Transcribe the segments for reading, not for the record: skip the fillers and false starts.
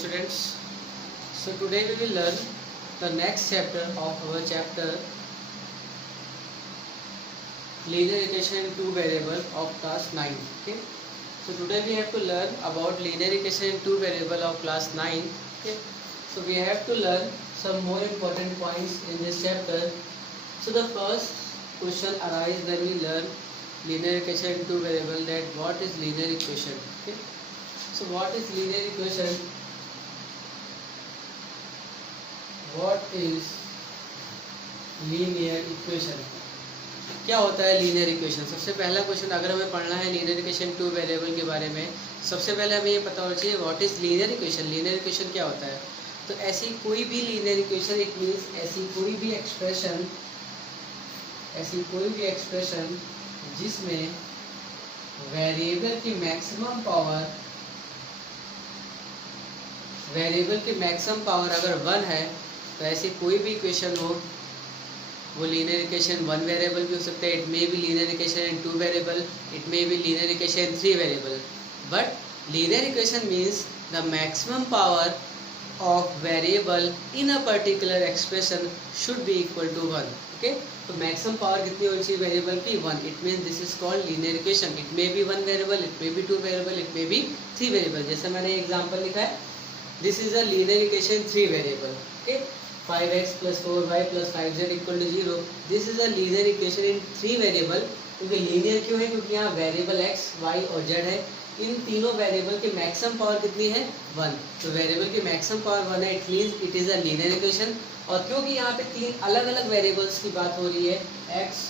students. So today we will learn the next chapter of our chapter linear equation in two variable of class 9. Okay. So today we have to learn about linear equation in two variable of class 9. Okay. So we have to learn some more important points in this chapter. So the first question arises when we learn linear equation in two variable, that what is linear equation. Okay. So what is linear equation? What is linear equation? क्या होता है linear equation? सबसे पहला question अगर हमें पढ़ना है linear equation two variable के बारे में, सबसे पहले हमें ये पता होना चाहिए what is linear equation. Linear equation क्या होता है? तो ऐसी कोई भी लीनियर इक्वेशन, इट मीन्स ऐसी कोई भी एक्सप्रेशन जिसमें वेरिएबल की मैक्सिमम पावर अगर 1 है, तो ऐसी कोई भी इक्वेशन हो, वो लीनियर इक्वेशन 1 वेरिएबल भी हो सकता है. It may be linear equation in 2 variable, it may be linear equation in 3 variable. But linear equation means the maximum power of variable in a particular expression should be equal to 1. Okay, तो maximum power कितनी होनी चाहिए variable की? 1. It means this is called linear equation. It may be 1 variable, it may be 2 variable, it may be 3 variable. जैसे मैंने example लिखा है, this is a linear equation 3 variable. Okay, 5x plus 4y plus 5z equal to 0. This is a linear equation in 3 variable. क्योंकि linear क्यों है? क्योंकि यहाँ variable x, y और z है. इन तीनों वेरिएबल की मैक्सिमम पावर कितनी है? 1. तो वेरिएबल की मैक्सिमम पावर 1 है, it means it is a linear equation. और क्योंकि यहाँ पे तीन अलग अलग वेरिएबल्स की बात हो रही है, x,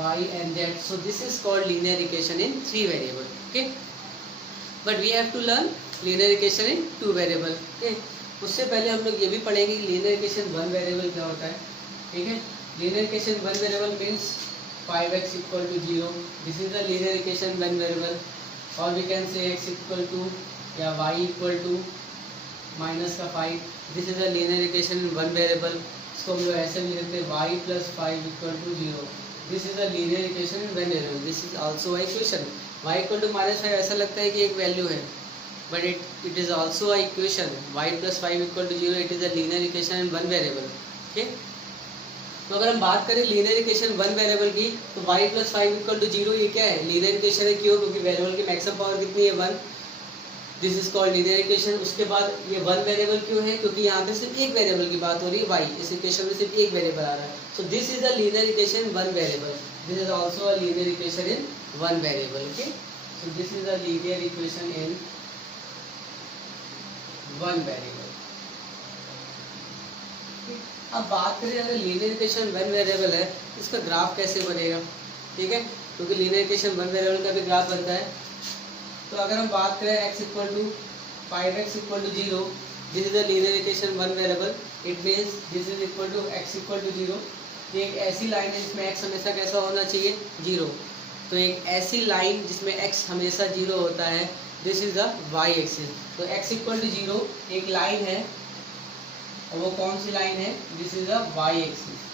y and z, so this is called linear equation in 3 variable. Okay, but we have to learn linear equation in 2 variable. Okay, उससे पहले हम लोग ये भी पढ़ेंगे कि लीनियर इक्वेशन 1 वेरिएबल क्या होता है. ठीक है, linear equation 1 variable means 5x equal to 0. This is the linear equation 1 variable. और we can say x equal to या y इक्वल टू माइनस का 5. This is a linear equation in 1 variable. इसको हम लोग ऐसे भी लिखते हैं y plus 5 equal to 0. This is a linear equation in 1 variable. This is also a equation. y equal to minus 5 ऐसा लगता है कि एक वैल्यू है, but it is also a equation. y plus 5 equal to 0, it is a linear equation in 1 variable. Okay, तो अगर हम बात करें लीनियर इक्वेशन 1 वेरिएबल की, तो y प्लस 5 इक्वल टू 0 ये क्या है? लीनियर इक्वेशन है. क्यों? क्योंकि वेरिएबल की मैक्सिमम पावर कितनी है? 1. This is called linear equation. उसके बाद ये 1 वेरिएबल क्यों है? क्योंकि यहाँ पे सिर्फ एक वेरिएबल की बात हो रही है, y. इस इक्वेशन में सिर्फ एक वेरिएबल आ रहा है. सो this is a linear equation 1 variable. This is also a linear equation in 1 variable. Okay, so this is a linear equation in 1 variable. अब बात करें अगर लीनियर इक्वेशन 1 वेरिएबल है, इसका ग्राफ कैसे बनेगा? ठीक है, क्योंकि लीनियर इक्वेशन 1 वेरिएबल का भी ग्राफ बनता है. तो अगर हम बात करें x equal to 5x equal to 0, this is the linear equation 1 variable. It means this is equal to x equal to 0. एक ऐसी लाइन है जिसमें x हमेशा कैसा होना चाहिए? 0. तो एक ऐसी लाइन जिसमें x हमेशा 0 होता है, this is the y axis. तो x इक्वल टू 0 एक लाइन है, और वो कौन सी लाइन है? This is a y axis.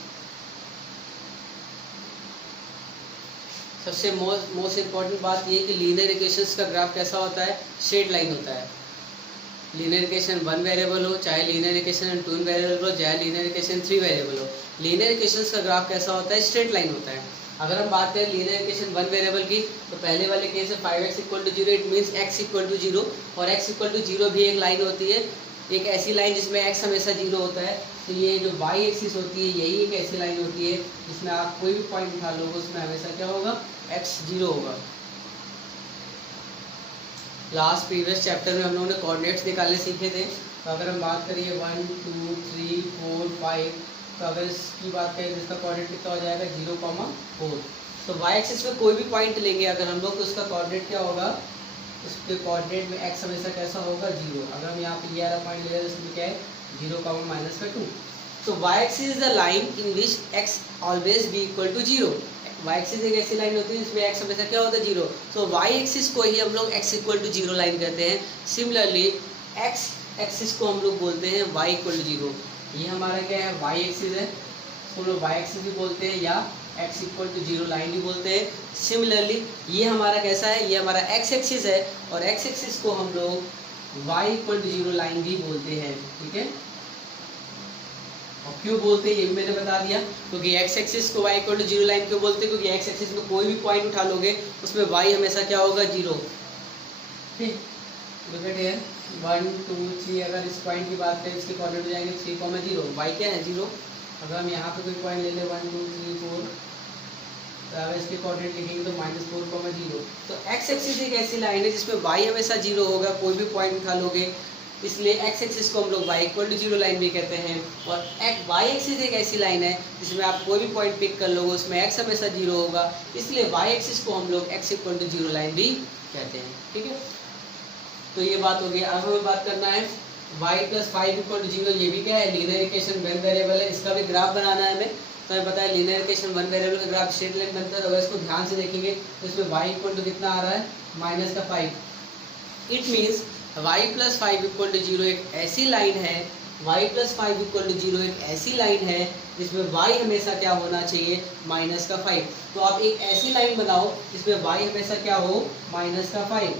सबसे मोस्ट इम्पॉर्टेंट बात ये कि लीनियर इक्वेशंस का ग्राफ कैसा होता है? स्ट्रेट लाइन होता है. लीनियर इक्वेशन 1 वेरिएबल हो, चाहे लीनियर इक्वेशन 2 वेरिएबल हो, चाहे लीनियर इक्वेशन 3 वेरिएबल हो, लीनियर इक्वेशंस का ग्राफ कैसा होता है? स्ट्रेट लाइन होता है. अगर हम बात करें लीनियर इक्वेशन 1 वेरिएबल की, तो पहले वाले केस है 5x equal to 0, it means x equal to 0. और x इक्वल टू 0 भी एक लाइन होती है, एक ऐसी लाइन जिसमें x हमेशा 0 होता है. तो ये जो y एक्सिस होती है, यही एक ऐसी लाइन होती है जिसमें आप कोई भी पॉइंट उठा लोगे, उसमें हमेशा क्या होगा? x 0 होगा. लास्ट प्रीवियस चैप्टर में हम लोगों ने कोऑर्डिनेट्स निकालने सीखे थे. तो अगर हम बात करिए 1 2 3 4 5, तो अगर इसकी बात करें तो इसका कोऑर्डिनेट कितना हो जाएगा? 0,4. तो y एक्सिस में कोई भी पॉइंट लेंगे अगर हम लोग, तो उसका कोऑर्डिनेट क्या होगा? उसके कोऑर्डिनेट में x हमेशा कैसा होगा? 0. अगर हम यहाँ पे ये वाला पॉइंट ले रहे हैं, तो इसमें क्या है? 0,-2. तो y axis is the line in which x always be equal to 0. y axis एक ऐसी लाइन होती है जिसमें x हमेशा क्या होता है? 0. तो y एक्सिस को ही हम लोग x इक्वल टू 0 लाइन कहते हैं. सिमिलरली x एक्सिस को हम लोग बोलते हैं y इक्वल टू 0. ये हमारा क्या है? y एक्सिस है, तो लोग y एक्सिस भी बोलते हैं या x इक्वल टू 0 लाइन भी बोलते हैं. सिमिलरली ये हमारा कैसा है? ये हमारा x एक्सिस है, और x एक्सिस को हम लोग y इक्वल टू 0 लाइन भी बोलते हैं, ठीक है। और क्यों बोलते हैं ये भी मैंने बता दिया, क्योंकि एक्स एक्सिस को y इक्वल टू 0 लाइन क्यों बोलते हैं, क्योंकि एक्स एक्सिस में कोई भी पॉइंट उठा लोगे उसमें y हमेशा क्या होगा, 0। ठीक, लुक एट हियर 1 2 3, अगर इस पॉइंट की बात करें इसके कोऑर्डिनेट हो जाएंगे 3,0, y क्या है 0। अगर हम यहाँ पे कोई पॉइंट ले लें 1 2 3 4, तो अगर इसके कोऑर्डिनेट लिखेंगे तो -4,0। तो एक्स एक्सिस एक ऐसी लाइन है जिसमें y हमेशा 0 होगा, कोई भी पॉइंट उठा लोगे, इसलिए एक्स एक्सिस को हम लोग y इक्वल टू 0 लाइन भी कहते हैं। और y एक्सिस एक ऐसी लाइन है जिसमें आप कोई भी पॉइंट पिक कर लोगे उसमें x हमेशा 0 होगा, इसलिए y एक्सिस को हम लोग x इक्वल टू 0 लाइन भी कहते हैं, ठीक है। तो ये बात हो गई। अब हमें बात करना है y प्लस 5 इक्वल टू 0, ये भी क्या है, लीनियर इक्वेशन वन वेरिएबल है, इसका भी ग्राफ बनाना है हमें। तो हमें पता है लीनियर इक्वेशन वन वेरिएबल का ग्राफ स्ट्रेट लाइन बनता है, अगर इसको ध्यान से देखेंगे तो इसमें y इक्वल टू कितना आ रहा है, -5। It means y plus 5 equal to 0 एक ऐसी लाइन है, y प्लस 5 इक्वल टू 0 एक ऐसी लाइन है जिसमें y हमेशा क्या होना चाहिए, -5। तो आप एक ऐसी लाइन बनाओ जिसमें y हमेशा क्या हो, -5।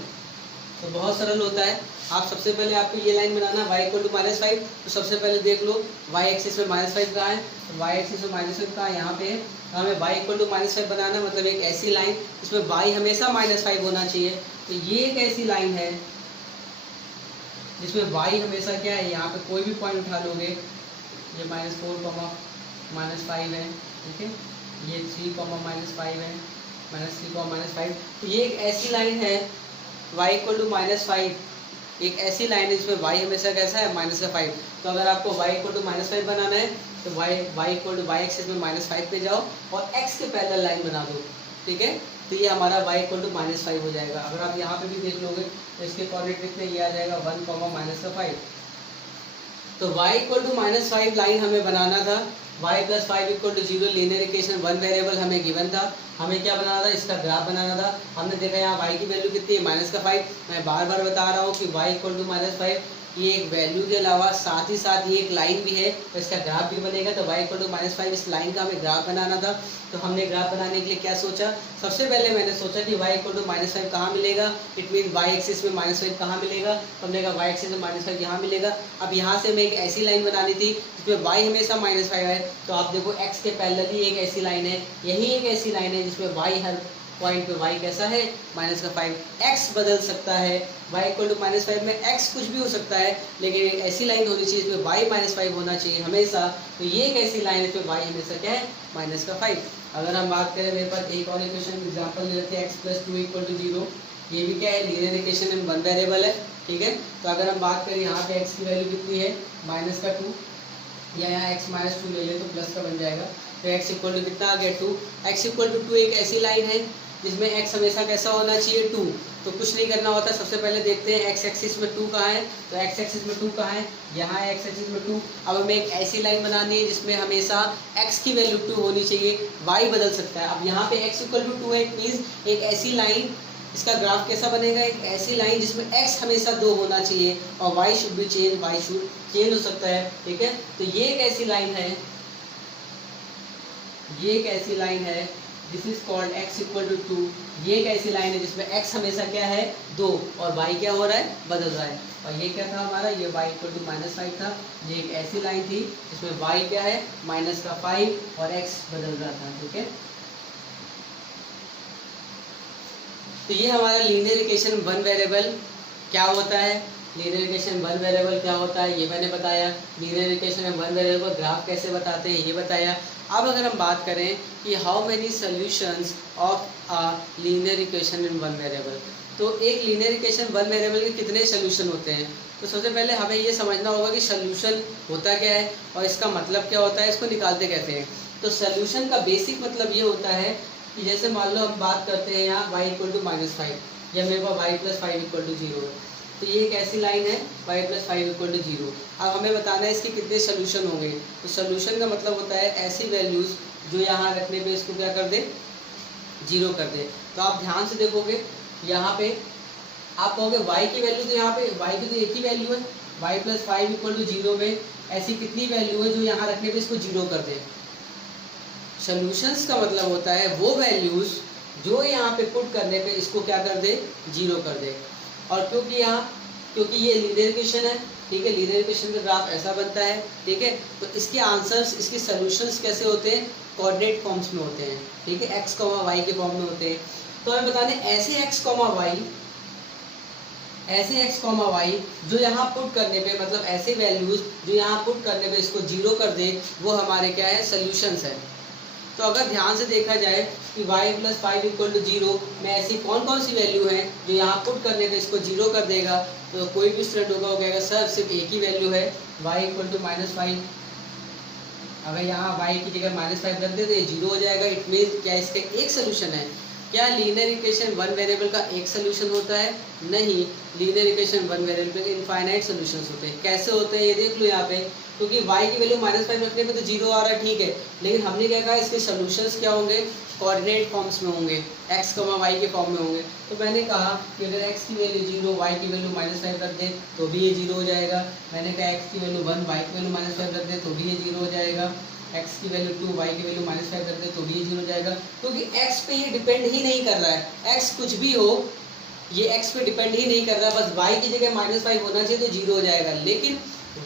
तो बहुत सरल होता है। आप सबसे पहले आपको ये लाइन बनाना y इक्वल टू -5, तो सबसे पहले देख लो y एक्सिस में -5 कहाँ है, तो y एक्सिस में -5 कहाँ है, यहाँ पे है। तो हमें y इक्वल टू -5 बनाना, मतलब एक ऐसी लाइन जिसमें y हमेशा -5 होना चाहिए। तो ये एक ऐसी लाइन है जिसमें y हमेशा क्या है, यहाँ पे कोई भी पॉइंट उठा लोगे, ये -4, -5 है, ठीक है, ये 3, -5 है, -3, -5। तो ये एक ऐसी लाइन है y इक्वल टू -5, एक ऐसी लाइन है जिसमें y हमेशा कैसा है, -5। तो अगर आपको y इक्वल टू -5 बनाना है तो y equal to y axis में -5 पे जाओ और x के पैरेलल लाइन बना दो, ठीक है। तो ये हमारा y इक्वल टू -5 हो जाएगा। अगर आप यहाँ पे भी देख लोगे तो इसके कोऑर्डिनेट कितने, ये आ जाएगा 1, -5। तो y इक्वल टू -5 लाइन हमें बनाना था, y plus 5 equal to 0 linear equation one variable हमें गिवन था। हमें क्या बनाना था, इसका ग्राफ बनाना था। हमने देखा यहाँ y की वैल्यू कितनी है, -5। मैं बार बार बता रहा हूँ कि y इक्वल टू -5 ये एक वैल्यू के अलावा साथ ही साथ ये एक लाइन भी है, तो इसका ग्राफ भी बनेगा। तो y इक्वल टू -5 इस लाइन का हमें ग्राफ बनाना था। तो हमने ग्राफ बनाने के लिए क्या सोचा, सबसे पहले मैंने सोचा कि y इक्वल टू -5 कहाँ मिलेगा, इट मीन y एक्सिस में -5 कहाँ मिलेगा। तो हमने कहा y एक्सिस में -5 यहाँ मिलेगा। अब यहाँ से हमें एक ऐसी लाइन बनानी थी जिसमें y हमेशा -5 है। तो आप देखो x के पैरेलल ही एक ऐसी लाइन है, यही एक ऐसी लाइन है जिसमें y हर पॉइंट पे y कैसा है, -5। x बदल सकता है, y इक्वल टू -5 में x कुछ भी हो सकता है, लेकिन एक ऐसी लाइन होनी चाहिए जिसमें y -5 होना चाहिए हमेशा। तो ये एक ऐसी लाइन है जिसमें y हमेशा क्या है, -5। अगर हम बात करें, मेरे पास एक और इक्वेशन एग्जांपल ले लेते हैं, x प्लस 2 इक्वल टू 0। ये भी क्या है, लीनियर इक्वेशन में वन वेरिएबल है, ठीक है। तो अगर हम बात करें यहाँ पे x की वैल्यू कितनी है, -2, या यहाँ x -2 ले ले तो प्लस का बन जाएगा। तो x इक्वल टू कितना आ गया, 2। x इक्वल टू 2 एक ऐसी लाइन है जिसमें x हमेशा कैसा होना चाहिए, 2। तो कुछ नहीं करना होता, सबसे पहले देखते हैं x एक्सिस में 2 कहाँ है। तो x एक्सिस में 2 कहाँ है, यहाँ है x एक्सिस में 2। अब हमें एक ऐसी लाइन बनानी है जिसमें हमेशा x की वैल्यू 2 होनी चाहिए, y बदल सकता है। अब यहाँ पे x इक्वल टू 2 है, इट मीन्स एक ऐसी लाइन, इसका ग्राफ कैसा बनेगा, एक ऐसी लाइन जिसमें x हमेशा 2 होना चाहिए और y should be change, y should change हो सकता है, ठीक है। तो ये एक ऐसी लाइन है, ये एक ऐसी लाइन है, this is called x equal to 2। ये एक ऐसी लाइन है जिसमें x हमेशा क्या है, 2, और y क्या हो रहा है, बदल रहा है। और ये क्या था हमारा, ये y इक्वल टू -5 था। ये एक ऐसी लाइन थी जिसमें y क्या है, -5 और x बदल रहा था, ठीक है। तो ये हमारा लीनियर इक्वेशन वन वेरिएबल क्या होता है, लीनियर इक्वेशन वन वेरिएबल क्या होता है ये मैंने बताया। लीनियर इक्वेशन में वन वेरिएबल ग्राफ कैसे बताते हैं ये बताया। अब अगर हम बात करें कि how many solutions of a linear equation in one variable, तो एक लीनियर इक्वेशन वन वेरिएबल के कितने सोल्यूशन होते हैं। तो सबसे पहले हमें ये समझना होगा कि सोल्यूशन होता क्या है और इसका मतलब क्या होता है, इसको निकालते कहते हैं। तो सोल्यूशन का बेसिक मतलब ये होता है कि जैसे मान लो हम बात करते हैं यहाँ y इक्वल टू -5, या मेरे पास y प्लस 5 इक्वल टू 0 है। तो ये एक ऐसी लाइन है y प्लस 5 इक्वल टू 0। अब हमें बताना है इसके कितने सोल्यूशन होंगे। तो सोल्यूशन का मतलब होता है ऐसी वैल्यूज़ जो यहाँ रखने पे इसको क्या कर दे, 0 कर दे। तो आप ध्यान से देखोगे यहाँ पे आप कहोगे y की वैल्यू, तो यहाँ पे y की तो एक ही वैल्यू है, y प्लस 5 इक्वल टू 0 में ऐसी कितनी वैल्यू है जो यहाँ रखने पे इसको 0 कर दे। सोल्यूशंस का मतलब होता है वो वैल्यूज़ जो यहाँ पे पुट करने पे इसको क्या कर दे, 0 कर दे। और क्योंकि यहाँ क्योंकि ये लीनियर इक्वेशन है, ठीक है, लीनियर इक्वेशन का ग्राफ ऐसा बनता है, ठीक है। तो इसके आंसर्स, इसके सॉल्यूशंस कैसे होते हैं, कोऑर्डिनेट फॉर्म्स में होते हैं, ठीक है, x, y के फॉर्म में होते हैं। तो हमें बताने ऐसे x, y जो यहाँ पुट करने पे, मतलब ऐसे वैल्यूज जो यहाँ पुट करने पे इसको जीरो कर दे, वो हमारे क्या है, सोल्यूशंस है। तो अगर ध्यान से देखा जाए कि y + 5 = 0 में ऐसी कौन कौन सी वैल्यू है जो यहाँ पुट करने पे इसको जीरो कर देगा, तो कोई भी स्टूडेंट होगा वो कहेगा सर सिर्फ एक ही वैल्यू है, y = -5। अगर यहाँ y की जगह -5 रख दे तो ये जीरो हो जाएगा। इट मीन क्या इसका एक सोल्यूशन है? क्या लीनियर इक्वेशन वन वेरिएबल का एक सोल्यूशन होता है? नहीं, लीनियर इक्वेशन वन वेरिएबल के इनफाइनाइट सोल्यूशंस होते हैं। कैसे होते हैं ये देख लो यहाँ पे, क्योंकि y की वैल्यू -5 रखने पे तो जीरो आ रहा है, ठीक है, लेकिन हमने क्या कहा इसके सोल्यूशंस क्या होंगे, कोऑर्डिनेट फॉर्म्स में होंगे, x, y के फॉर्म में होंगे। तो मैंने कहा कि अगर x की वैल्यू 0, y की वैल्यू -5 रख दे तो भी ये जीरो हो जाएगा। मैंने कहा x की वैल्यू 1, y की वैल्यू -5 रख दे तो भी ये जीरो हो जाएगा। x की वैल्यू 2, y की वैल्यू -5 रख दे तो भी ये जीरो हो जाएगा, क्योंकि x पे ये डिपेंड ही नहीं कर रहा है। x कुछ भी हो, ये x पे डिपेंड ही नहीं कर रहा, बस y की जगह -5 होना चाहिए तो जीरो हो जाएगा। लेकिन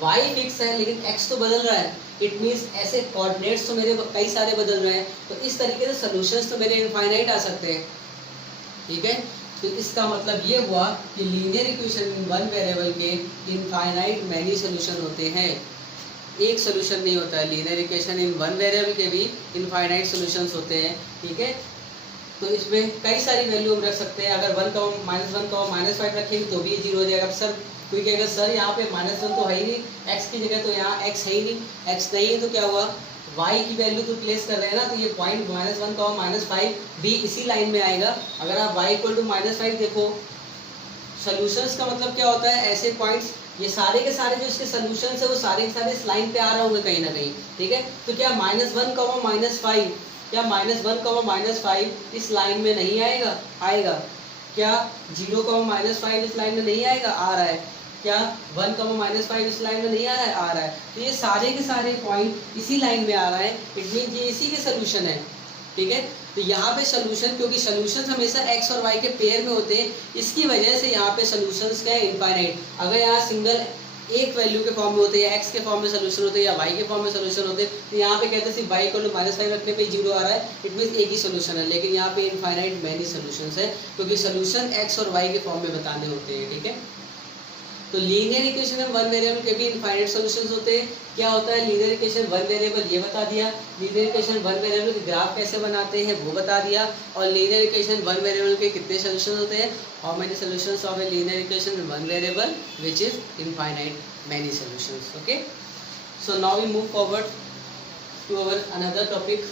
y फिक्स है, लेकिन x तो बदल रहा है। इट मीन्स ऐसे कोऑर्डिनेट्स तो मेरे कई सारे बदल रहे हैं, तो इस तरीके से सॉल्यूशंस तो मेरे इनफाइनाइट आ सकते हैं, ठीक है। तो इसका मतलब ये हुआ कि linear equation in one variable के इनफाइनाइट मैनी सॉल्यूशन होते हैं, एक सोल्यूशन नहीं होता है। Linear equation in one variable के भी इनफाइनाइट सॉल्यूशंस होते हैं, ठीक है। तो इसमें कई सारी वैल्यू हम रख सकते हैं। अगर 1, -5 रखेंगे तो भी ये जीरो हो जाएगा। अब सर कोई कहेगा सर यहाँ पे -1 तो है ही नहीं, x की जगह तो यहाँ x है ही नहीं, x नहीं है तो क्या हुआ, y की वैल्यू तो प्लेस कर रहे हैं ना, तो ये पॉइंट -1, -5 भी इसी लाइन में आएगा। अगर आप y = -5 देखो, सॉल्यूशंस का मतलब क्या होता है, ऐसे पॉइंट्स, ये सारे के सारे जो इसके सॉल्यूशंस है वो सारे के सारे इस लाइन पे आ रहे होंगे कहीं ना कहीं, ठीक है। तो क्या -1, -5 क्या -1, -5 इस लाइन में नहीं आएगा? आएगा। क्या 0, -5 इस लाइन में नहीं आएगा? आ रहा है। क्या 1, -5 इस लाइन में नहीं आ रहा है? आ रहा है। तो ये सारे के सारे पॉइंट इसी लाइन में आ रहा है, इट मीन ये इसी के सोल्यूशन है, ठीक है। तो यहाँ पे सोल्यूशन, क्योंकि सोल्यूशन हमेशा x और y के पेयर में होते हैं, इसकी वजह से यहाँ पे सोल्यूशंस क्या है, इनफाइनाइट। अगर यहाँ सिंगल एक वैल्यू के फॉर्म में होते हैं, x के फॉर्म में सोल्यूशन होते हैं या y के फॉर्म में सोल्यूशन होते हैं, तो यहाँ पे कहते हैं सिर्फ y = -5 रखने पे जीरो आ रहा है, इट मीन्स एक ही सोल्यूशन है। लेकिन यहाँ पे इनफाइनाइट मैनी सोल्यूशंस है, क्योंकि सोल्यूशन x और y के फॉर्म में बताने होते हैं, ठीक है। तो लीनियर इक्वेशन में वन वेरिएबल के भी इनफाइनाइट सॉल्यूशंस होते हैं। क्या होता है लीनियर इक्वेशन वन वेरिएबल, ये बता दिया। लीनियर इक्वेशन वन वेरिएबल के ग्राफ कैसे बनाते हैं वो बता दिया। और लीनियर इक्वेशन वन वेरिएबल के कितने सॉल्यूशंस होते हैं, how many solutions of a linear equation in one variable which is infinite many solutions. Okay, so now we move forward to our another topic,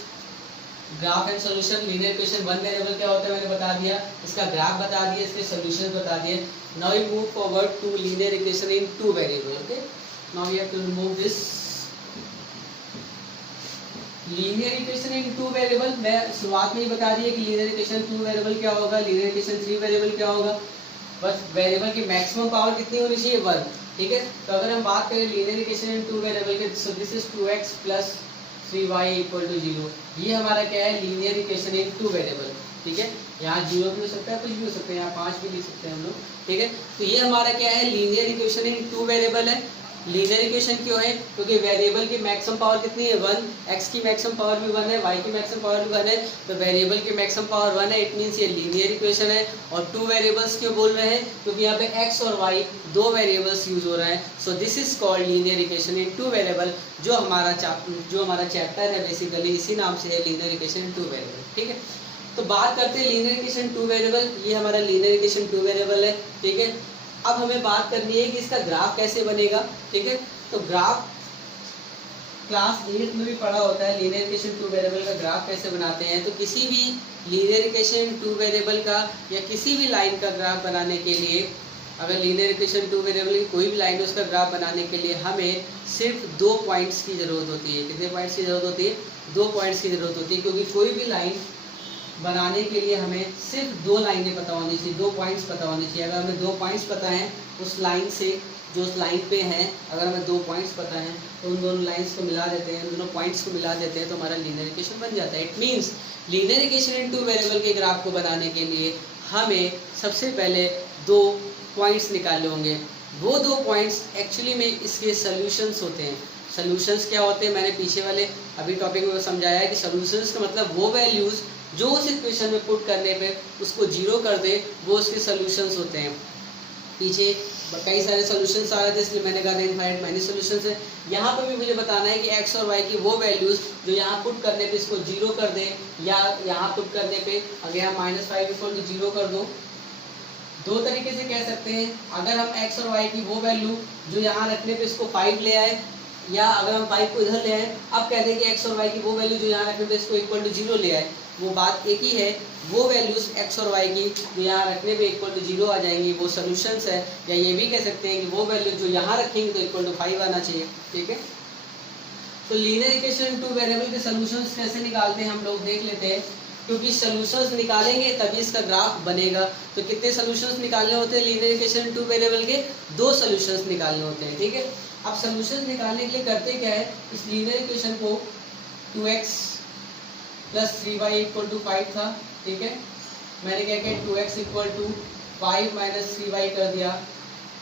graph and solution. Linear equation one variable क्या होता है मैंने बता दिया, इसका graph बता दिया, इसके सॉल्यूशंस बता दिए। Now we move forward to linear equation in two variable. Okay, now we have to remove this linear equation in two variable. मैं शुरुआत में ही बता दिया कि लीनियर इक्वेशन टू वेरिएबल क्या होगा, लीनियर इक्वेशन थ्री वेरिएबल क्या होगा। बस वेरिएबल की मैक्सिमम पावर कितनी होनी चाहिए, 1, ठीक है। तो अगर हम बात करें linear equation in two variable के, सो दिस इज 2x + 3y = 0। ये हमारा क्या है, linear equation in two variable, ठीक है। यहाँ 0 भी हो सकता है, कुछ भी हो सकता है, यहाँ 5 भी लिख सकते हैं हम लोग, ठीक है। तो ये हमारा क्या है, linear equation in two variable है। लीनियर इक्वेशन क्यों है, क्योंकि वेरिएबल की मैक्सिमम पावर कितनी है, 1, x की मैक्सिमम पावर भी 1 है, y की मैक्सिमम पावर भी 1 है, तो वेरिएबल की मैक्सिमम पावर 1 है, इट मीन्स ये लीनियर इक्वेशन है। और टू वेरिएबल्स क्यों बोल रहे हैं, क्योंकि यहाँ पे x और y दो वेरिएबल्स यूज हो रहे हैं। सो this is called linear equation in two variable, जो हमारा चैप्टर है बेसिकली इसी नाम से है, linear equation in two variable, ठीक है। तो बात करते हैं लीनियर इक्वेशन टू वेरिएबल, ये हमारा लीनियर इक्वेशन टू वेरिएबल है, ठीक है। अब हमें बात करनी है कि इसका ग्राफ कैसे बनेगा, ठीक है। तो ग्राफ क्लास 8 में भी पढ़ा होता है, लीनियर इक्वेशन टू वेरिएबल का ग्राफ कैसे बनाते हैं। तो किसी भी लीनियर इक्वेशन टू वेरिएबल का या किसी भी लाइन का ग्राफ बनाने के लिए, अगर लीनियर इक्वेशन टू वेरिएबल की कोई भी लाइन है उसका ग्राफ बनाने के लिए हमें सिर्फ 2 पॉइंट्स की ज़रूरत होती है। कितने पॉइंट्स की ज़रूरत होती है, 2 पॉइंट्स की ज़रूरत होती है, क्योंकि कोई भी लाइन बनाने के लिए हमें सिर्फ 2 लाइनें पता होनी चाहिए, 2 पॉइंट्स पता होने चाहिए। अगर हमें 2 पॉइंट्स पता हैं उस लाइन से, जो उस लाइन पे हैं, अगर हमें 2 पॉइंट्स पता हैं तो उन दोनों लाइंस को मिला देते हैं, उन दोनों पॉइंट्स को मिला देते हैं, तो हमारा लीनियर इक्वेशन बन जाता है। It means linear equation in two variable के ग्राफ को बनाने के लिए हमें सबसे पहले 2 पॉइंट्स निकालने होंगे। वो 2 पॉइंट्स एक्चुअली में इसके सॉल्यूशंस होते हैं। सॉल्यूशंस क्या होते हैं, मैंने पीछे वाले अभी टॉपिक में समझाया है कि सॉल्यूशंस का मतलब वो वैल्यूज़ जो उस इक्वेशन में पुट करने पे उसको जीरो कर दे, वो उसके सॉल्यूशंस होते हैं। पीछे कई सारे सॉल्यूशंस आ रहे थे, इसलिए मैंने कहा इनफाइनाइट मैनी सॉल्यूशंस है। यहाँ पर भी मुझे बताना है कि एक्स और वाई की वो वैल्यूज़ जो यहाँ पुट करने पे इसको जीरो कर दे, या यहाँ पुट करने पे अगर यहाँ -5 इक्वल टू जीरो कर दो। दो तरीके से कह सकते हैं, अगर हम एक्स और वाई की वो वैल्यू जो यहाँ रखने पे इसको 5 ले आए, या अगर हम 5 को इधर ले आए, अब कह दें कि एक्स और वाई की वो वैल्यू जो यहाँ रखने पे इसको इक्वल टू जीरो ले आए, वो बात एक ही है। वो वैल्यूज एक्स और वाई की जो यहाँ रखने पे इक्वल टू जीरो आ जाएंगी, वो सॉल्यूशंस है। या ये भी कह सकते हैं कि वो वैल्यू जो यहाँ रखेंगे तो इक्वल टू 5 आना चाहिए, ठीक है। तो लीनियर इक्वेशन 2 वेरिएबल के सॉल्यूशंस कैसे निकालते हैं हम लोग देख लेते हैं, क्योंकि सॉल्यूशंस निकालेंगे तभी इसका ग्राफ बनेगा। तो कितने सॉल्यूशंस निकालने होते हैं लीनियर इक्वेशन 2 वेरिएबल के? 2 सॉल्यूशंस निकालने होते हैं, ठीक है। अब सॉल्यूशंस निकालने के लिए करते क्या है, इस लीनियर इक्वेशन को 2x plus 3y equal to 5 था, ठीक है। मैंने क्या किया, 2x equal to 5 minus 3y कर दिया,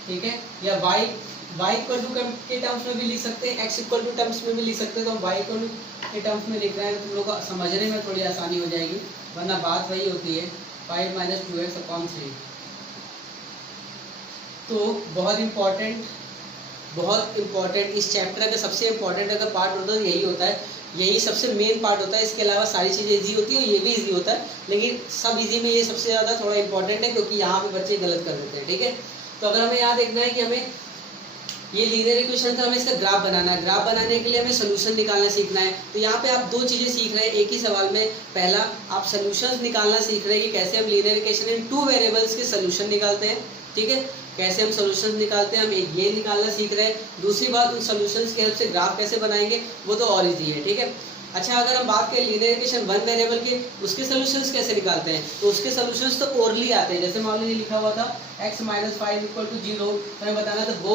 ठीक है। या y इक्वल टू के टर्म्स में भी लिख सकते हैं, x इक्वल टू टर्म्स में भी लिख सकते हैं। तो हम y इक्वल टू के टर्म्स में लिख रहे हैं, तो तुम लोग को समझने में थोड़ी आसानी हो जाएगी, वरना बात वही होती है 5 माइनस 2x अपॉन 3। तो बहुत इम्पॉर्टेंट इस चैप्टर का सबसे इम्पॉर्टेंट अगर पार्ट होता है यही होता है, यही सबसे मेन पार्ट होता है। इसके अलावा सारी चीज़ें इजी होती है, ये भी इजी होता है, लेकिन सब इजी में ये सबसे ज़्यादा थोड़ा इंपॉर्टेंट है, क्योंकि यहाँ पे बच्चे गलत कर देते हैं, ठीक है। तो अगर हमें यहाँ देखना है कि हमें ये लीनियर इक्वेशन था, हमें इसका ग्राफ बनाना है। ग्राफ बनाने के लिए हमें सोल्यूशन निकालना सीखना है। तो यहाँ पे आप 2 चीज़ें सीख रहे हैं एक ही सवाल में। पहला, आप सोल्यूशंस निकालना सीख रहे हैं कि कैसे हम लीनियर इक्वेशन इन 2 वेरिएबल्स के सोल्यूशन निकालते हैं, ठीक है। कैसे हम सॉल्यूशंस निकालते हैं, हम एक ये निकालना सीख रहे हैं। दूसरी बात, उन सॉल्यूशंस की हेल्प से ग्राफ कैसे बनाएंगे वो तो और इजी है, ठीक है। अच्छा, अगर हम बात करें लीनियर इक्वेशन 1 वेरिएबल के, उसके सॉल्यूशंस कैसे निकालते हैं, तो उसके सॉल्यूशंस तो ओरली आते हैं। जैसे मान लीजिए लिखा हुआ था x माइनस 5 इक्वल टू 0, हमें बताना था वो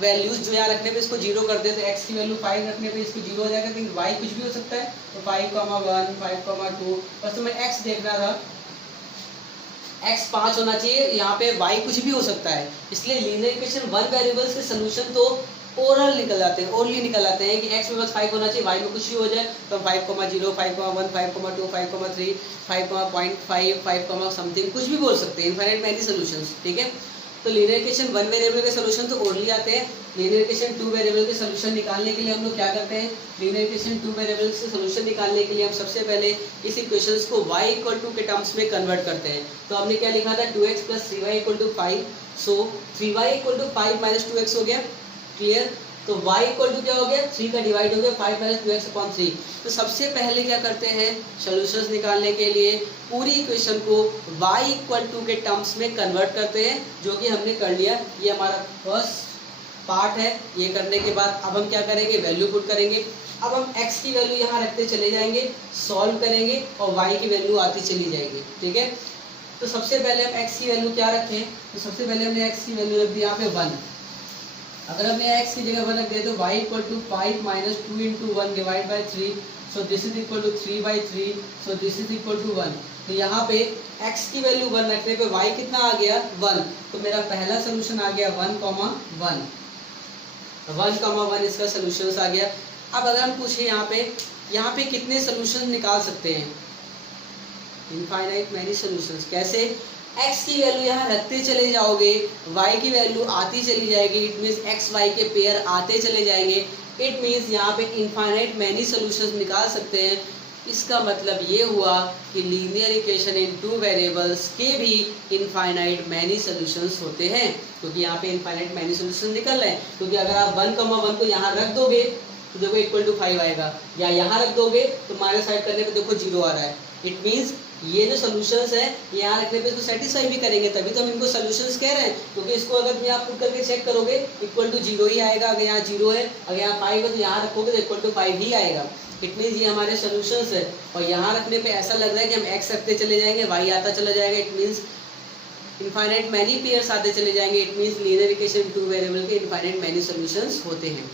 वैल्यूज जो यहाँ रखने पे इसको जीरो कर दे, तो x की वैल्यू 5 रखने पे इसको जीरो हो जाएगा, लेकिन y कुछ भी हो सकता है। तो 5,1 5,2, बस तुम्हें x देखना था, x 5 होना चाहिए, यहाँ पे y कुछ भी हो सकता है। इसलिए लीनियर इक्वेशन 1 वेरिएबल्स के सॉल्यूशन तो ओरली निकल आते हैं कि x में बस 5 होना चाहिए, y में कुछ भी हो जाए। तो 5,0 5,1 5,2 5,3 5,5 5, समथिंग कुछ भी बोल सकते हैं, इनफाइनाइट मैनी सॉल्यूशंस, ठीक है। तो लीनियर इक्वेशन 1 वेरिएबल के सॉल्यूशन तो ओरली आते हैं। लीनियर इक्वेशन 2 वेरिएबल के सॉल्यूशन निकालने के लिए हम लोग क्या करते हैं, लीनियर इक्वेशन 2 वेरिएबल के सॉल्यूशन निकालने के लिए हम सबसे पहले इस इक्वेशंस को y इक्वल टू के टर्म्स में कन्वर्ट करते हैं। तो हमने क्या लिखा था, 2x plus 3y equal to 5, so 3y equal to 5 minus 2x हो गया, क्लियर। तो y इक्वल टू क्या हो गया, 3 का डिवाइड हो गया 5 माइनस 2x अपॉन 3। तो सबसे पहले क्या करते हैं, सॉल्यूशंस निकालने के लिए पूरी इक्वेशन को y इक्वल टू के टर्म्स में कन्वर्ट करते हैं, जो कि हमने कर लिया। ये हमारा फर्स्ट पार्ट है। ये करने के बाद अब हम क्या करेंगे, वैल्यू पुट करेंगे। अब हम x की वैल्यू यहाँ रखते चले जाएंगे, सॉल्व करेंगे और y की वैल्यू आती चली जाएगी, ठीक है। तो सबसे पहले हम x की वैल्यू क्या रखें, तो सबसे पहले हमने x की वैल्यू रख दी यहाँ पे 1। अगर हमने x की जगह 1 रख दिया तो y equal to 5 minus 2 into 1 divide by 3, so this is equal to 3/3, so this is equal to 1। तो यहाँ पे x की वैल्यू 1 रखने पे y कितना आ गया, 1। तो मेरा पहला सोल्यूशन आ गया 1,1, 1,1 इसका सोल्यूशन आ गया। अब अगर हम पूछे यहाँ पे कितने सोल्यूशन निकाल सकते हैं, इनफाइनाइट मैनी सॉल्यूशंस। कैसे, x की वैल्यू यहाँ रखते चले जाओगे, y की वैल्यू आती चली जाएगी, इट मीन्स x y के पेयर आते चले जाएंगे। इट मीन्स यहाँ पे इनफाइनाइट मैनी सॉल्यूशंस निकाल सकते हैं। इसका मतलब ये हुआ कि लीनियर इक्वेशन इन 2 वेरिएबल्स के भी इनफाइनाइट मैनी सॉल्यूशंस होते हैं, क्योंकि यहाँ पे इनफाइनाइट मैनी सॉल्यूशंस निकल रहे हैं। क्योंकि अगर आप 1,1 को यहाँ रख दोगे तो देखो इक्वल टू 5 आएगा, या यहाँ रख दोगे तो -5 करने पे देखो 0 आ रहा है। इट मीन्स ये जो सॉल्यूशंस है यहाँ रखने पे इसको सेटिस्फाई भी करेंगे, तभी तो हम इनको सॉल्यूशंस कह रहे हैं। क्योंकि इसको अगर यहाँ पुट करके चेक करोगे इक्वल टू 0 ही आएगा। अगर यहाँ 0 है, अगर यहाँ 5 है तो यहाँ रखोगे तो इक्वल टू 5 ही आएगा। इट मीन्स ये हमारे सॉल्यूशंस है। और यहाँ रखने पे ऐसा लग रहा है कि हम x रखते चले जाएंगे, y आता चला जाएगा। It means infinite many pairs आते चले जाएंगे। It means linear equation 2 variable के इनफाइनाइट मैनी सॉल्यूशंस होते हैं।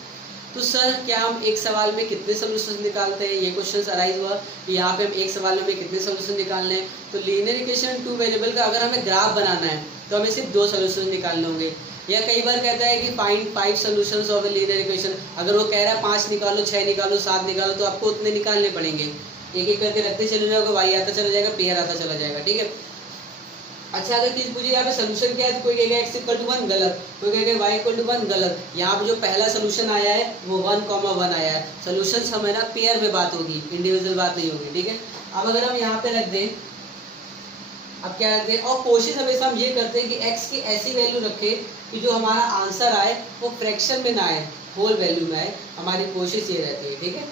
तो सर क्या हम एक सवाल में कितने सॉल्यूशंस निकालते हैं, ये क्वेश्चन अराइज हुआ कि यहाँ पे हम एक सवाल में कितने सॉल्यूशन निकालने हैं। तो लीनियर इक्वेशन 2 वेरिएबल का अगर हमें ग्राफ बनाना है तो हमें सिर्फ 2 सॉल्यूशन निकालने होंगे। या कई बार कहता है कि find 5 solutions of a linear equation, अगर वो कह रहा है 5 निकालो, 6 निकालो, 7 निकालो, तो आपको उतने निकालने पड़ेंगे, एक एक करके रखते चले जाओगे, वाई आता चला जाएगा, पेयर आता चला जाएगा, ठीक है। अच्छा, अगर किसी पूछे यहाँ पे सोल्यूशन क्या है, तो कोई कहेगा x इक्वल टू 1, गलत, कोई कहेगा y इक्वल टू 1, गलत। यहाँ पे जो पहला सोल्यूशन आया है वो 1,1 आया है। सोल्यूशन हमें ना पेयर में बात होगी, इंडिविजुअल बात नहीं होगी, ठीक है। अब अगर हम यहाँ पे रख दें, अब क्या रखते हैं, और कोशिश हमेशा हम ये करते हैं कि x की ऐसी वैल्यू रखें कि जो हमारा आंसर आए वो फ्रैक्शन में ना आए, होल वैल्यू में आए, हमारी कोशिश ये रहती है, ठीक है।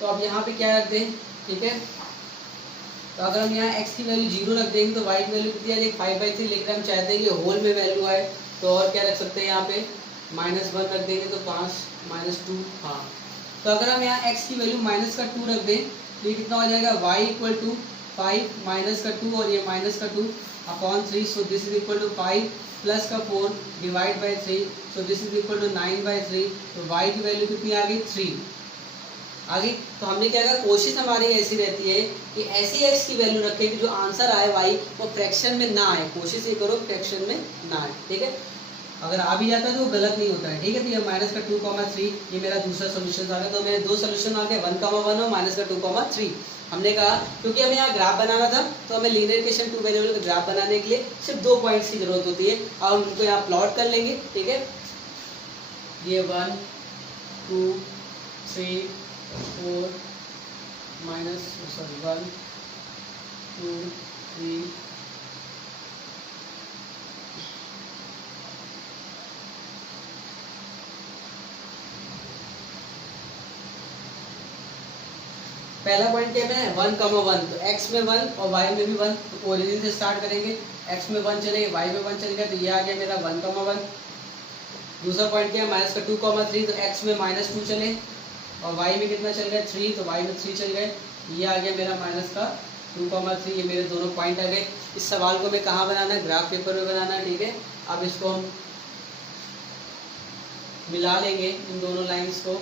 तो अब यहाँ पे क्या रखते हैं, ठीक है। तो अगर हम यहाँ x की वैल्यू 0 रख देंगे तो y की वैल्यू कितनी आ जाएगी 5/3, लेकिन हम चाहते हैं कि होल में वैल्यू आए, तो और क्या रख सकते हैं यहाँ पे -1 रख देंगे तो 5 -2, हाँ। तो अगर हम यहाँ x की वैल्यू -2 रख दें तो ये कितना हो जाएगा, y इक्वल टू 5 -2 और ये -2 upon 3, so this is equal to 5 + 4 divide by 3, so this is equal to 9/3। तो y की वैल्यू कितनी आ गई 3 आ गई। तो हमने क्या कहा, कोशिश हमारी ऐसी रहती है कि ऐसी x की वैल्यू रखें कि जो आंसर आए y वो फ्रैक्शन में ना आए, कोशिश ये करो फ्रैक्शन में ना आए, ठीक है। अगर आ भी जाता है तो वो गलत नहीं होता है, ठीक है। तो ये -2,3 ये मेरा दूसरा सोल्यूशन आ गया। तो मेरे दो सोल्यूशन आ गए, 1,1 और -2,3। हमने कहा क्योंकि हमें यहाँ ग्राफ बनाना था तो हमें लीनियर इक्वेशन 2 वेरिएबल का ग्राफ बनाने के लिए सिर्फ 2 पॉइंट्स की जरूरत होती है, और हम उनको यहाँ प्लॉट कर लेंगे, ठीक है। ये 1 2 3 4 1 2 3 पहला पॉइंट क्या है 1,1, तो x में 1 और y में भी 1, तो ओरिजिन से स्टार्ट करेंगे, x में 1 चले y में 1 चलेगा, तो ये आ गया मेरा 1,1। दूसरा पॉइंट क्या है -2,3, तो x में -2 चले और y में कितना चल गया 3, तो y में 3 चल गए, ये आ गया मेरा -2,3। ये मेरे दोनों पॉइंट आ गए। इस सवाल को मैं कहाँ बनाना है, ग्राफ पेपर में बनाना है, ठीक है। अब इसको हम मिला लेंगे इन दोनों लाइंस को,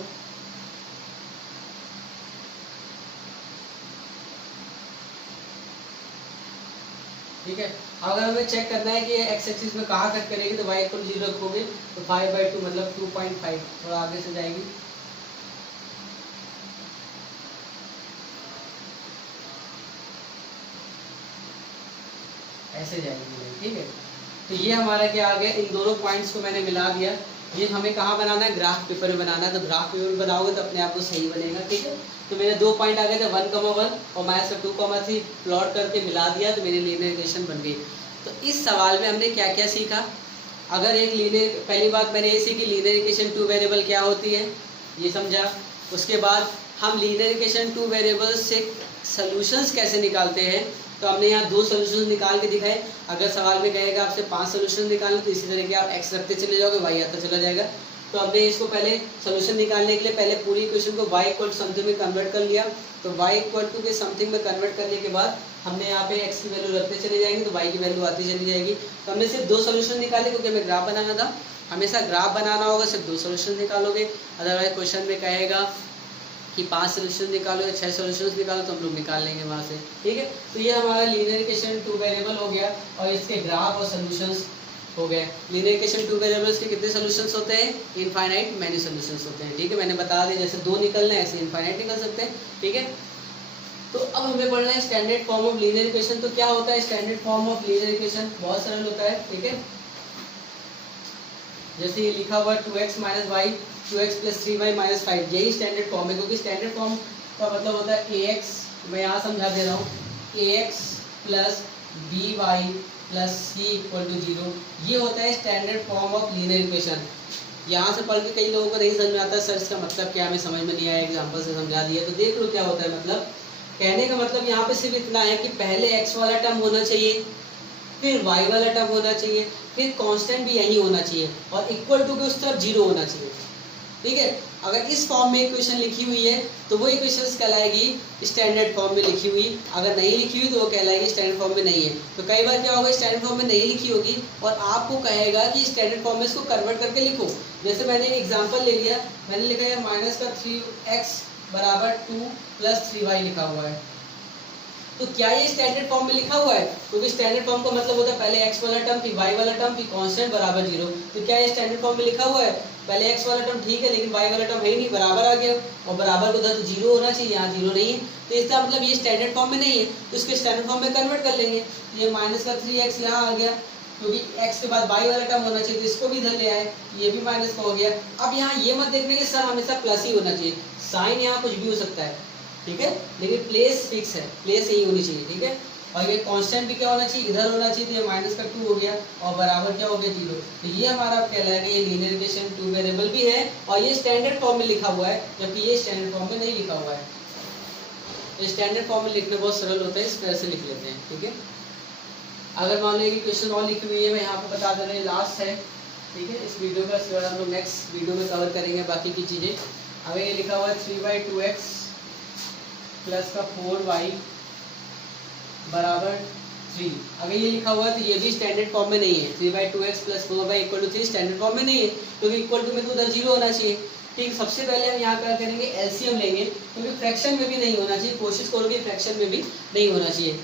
ठीक है। अगर हमें चेक करना है कि एक्स एक्सिस में कहाँ कट करेगी तो y इक्वल 0 रखोगे तो 5/2 मतलब 2.5, थोड़ा आगे से जाएगी, ऐसे जाएगी, ठीक है। तो ये हमारा क्या आ गया, इन दोनों पॉइंट्स को मैंने मिला दिया। ये हमें कहाँ बनाना है, ग्राफ पेपर में बनाना है। तो ग्राफ पेपर बनाओगे तो अपने आप को सही बनेगा, ठीक है। तो मेरे 2 पॉइंट आ गए थे 1,1 और -2,3 प्लॉट करके मिला दिया तो मेरी लीनियर इक्वेशन बन गई। तो इस सवाल में हमने क्या क्या सीखा, अगर एक लीनियर, पहली बात मैंने ये सीखी लीनियर इक्वेशन 2 वेरिएबल क्या होती है, ये समझा। उसके बाद हम लीनियर इक्वेशन 2 वेरिएबल से सॉल्यूशंस कैसे निकालते हैं, तो हमने यहाँ 2 सॉल्यूशंस निकाल के दिखाए। अगर सवाल में कहेगा आपसे 5 सॉल्यूशन निकालना तो इसी तरह के आप x रखते चले जाओगे, y आता चला जाएगा। तो हमने इसको पहले सॉल्यूशन निकालने के लिए पहले पूरी इक्वेशन को y इक्वल समथिंग में कन्वर्ट कर लिया। तो y इक्वल टू के समथिंग में कन्वर्ट करने के बाद हमने यहाँ पे x की वैल्यू रखते चले जाएंगे तो y की वैल्यू आती चली जाएगी। तो हमने सिर्फ 2 सॉल्यूशन निकाले क्योंकि हमें ग्राफ बनाना था। हमेशा ग्राफ बनाना होगा, सिर्फ 2 सॉल्यूशन निकालोगे, अदरवाइज क्वेश्चन में कहेगा कि 5 सॉल्यूशन निकालो या 6 सॉल्यूशंस निकालो तो हम लोग निकाल लेंगे वहाँ से, ठीक है। तो ये हमारा लीनियर इक्वेशन 2 वेरिएबल हो गया और इसके ग्राफ और सॉल्यूशंस हो गए। लीनियर इक्वेशन 2 वेरिएबल्स के कितने सॉल्यूशंस होते हैं, इनफाइनाइट मैनी सॉल्यूशंस होते हैं, ठीक है। मैंने बता दिया, जैसे 2 निकलना है ऐसे इनफाइनाइट निकल सकते हैं, ठीक है। तो अब हमें पढ़ना है standard form of linear equation. तो क्या होता है standard form of linear equation, बहुत सरल होता है, ठीक है। जैसे ये लिखा हुआ 2x - y 2x + 3y - 5, यही स्टैंडर्ड फॉर्म है। क्योंकि स्टैंडर्ड फॉर्म का मतलब होता है ax, मैं यहाँ समझा दे रहा हूँ, ax + by + c = 0, ये होता है standard form of linear equation. यहाँ से पढ़ के कई लोगों को नहीं समझ में आता सर इसका मतलब क्या, हमें समझ में नहीं आया, एग्जाम्पल से समझा दिया। तो देख लो क्या होता है, मतलब कहने का मतलब यहाँ पे सिर्फ इतना है कि पहले x वाला टर्म होना चाहिए, फिर y वाला टर्म होना चाहिए, फिर कांस्टेंट भी यही होना चाहिए और इक्वल टू के उस तरफ 0 होना चाहिए, ठीक है। अगर इस फॉर्म में इक्वेशन लिखी हुई है तो वो इक्वेशंस कहलाएगी स्टैंडर्ड फॉर्म में लिखी हुई, अगर नहीं लिखी हुई तो वो कहलाएगी स्टैंडर्ड फॉर्म में नहीं है। तो कई बार क्या होगा, स्टैंडर्ड फॉर्म में नहीं लिखी होगी और आपको कहेगा कि स्टैंडर्ड फॉर्म में इसको कन्वर्ट करके लिखो। जैसे मैंने एग्जाम्पल ले लिया, मैंने लिखा है -3x = 2 + 3y लिखा हुआ है, तो क्या ये स्टैंडर्ड फॉर्म में लिखा हुआ है? क्योंकि स्टैंडर्ड फॉर्म का मतलब होता है पहले x वाला टर्म फिर y वाला टर्म फिर कांस्टेंट बराबर 0। तो क्या ये स्टैंडर्ड फॉर्म में लिखा हुआ है? पहले x वाला टर्म ठीक है लेकिन y वाला टर्म है ही नहीं, बराबर आ गया और बराबर को उधर तो 0 होना चाहिए, यहाँ 0 नहीं है, तो इसका मतलब ये स्टैंडर्ड फॉर्म में नहीं है, तो इसको स्टैंडर्ड फॉर्म में कन्वर्ट कर लेंगे। ये माइनस का 3x यहाँ आ गया, क्योंकि x के बाद y वाला टर्म होना चाहिए तो इसको भी इधर ले आए, ये भी माइनस का हो गया। अब यहाँ ये मत देखने कि सर हमेशा प्लस ही होना चाहिए, साइन यहाँ कुछ भी हो सकता है, ठीक है, लेकिन प्लेस फिक्स है, प्लेस यही होनी चाहिए, ठीक है। और ये कांस्टेंट भी क्या होना चाहिए, इधर होना चाहिए, तो ये माइनस का 2 हो गया और बराबर क्या हो गया 0। तो ये हमारा कहलाएगा ये लीनियर रिलेशन टू वेरिएबल भी है और ये स्टैंडर्ड फॉर्म में लिखा हुआ है, जबकि ये स्टैंडर्ड फॉर्म में नहीं लिखा हुआ है। तो स्टैंडर्ड फॉर्म में लिखना बहुत सरल होता है, इस तरह से लिख लेते हैं, ठीक है। अगर मान लो कि क्वेश्चन और लिखी हुई है, मैं यहाँ पे बता दे रहा हूँ लास्ट है, ठीक है, इस वीडियो का, इसके बाद हम लोग नेक्स्ट वीडियो में कवर करेंगे बाकी की चीज़ें। अगर ये लिखा हुआ है 3/2x प्लस का 4y बराबर 3, अगर ये लिखा हुआ है तो ये भी स्टैंडर्ड फॉर्म में नहीं है। 3/2x plus 4y equal to 3 standard form में नहीं है, क्योंकि इक्वल टू में तो उधर 0 होना चाहिए, ठीक। सबसे पहले हम यहाँ क्या करेंगे, एलसीएम लेंगे, क्योंकि फ्रैक्शन में भी नहीं होना चाहिए, कोशिश करोगे फ्रैक्शन में भी नहीं होना चाहिए।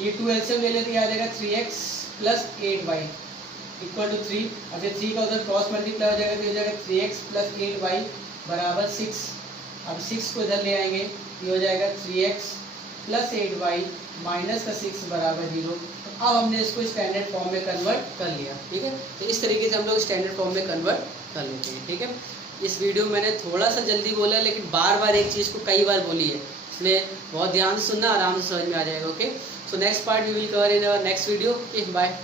ये 2 एलसीएम ले लेते, आ जाएगा 3x plus 8y equal to 3, और फिर 3 का उधर क्रॉस मल्टीप्लाई हो जाएगा तो हो जाएगा 3x प्लस 8y बराबर 6। अब 6 को इधर ले आएंगे, ये हो जाएगा 3x प्लस 8y माइनस का 6 बराबर 0। तो अब हमने इसको स्टैंडर्ड फॉर्म में कन्वर्ट कर लिया, ठीक है। तो इस तरीके से हम लोग स्टैंडर्ड फॉर्म में कन्वर्ट कर लेते हैं, ठीक है। इस वीडियो में मैंने थोड़ा सा जल्दी बोला, लेकिन बार बार एक चीज़ को कई बार बोली है, इसलिए बहुत ध्यान से सुनना, आराम से समझ में आ जाएगा, okay. So next part we will cover in our next video, okay, bye.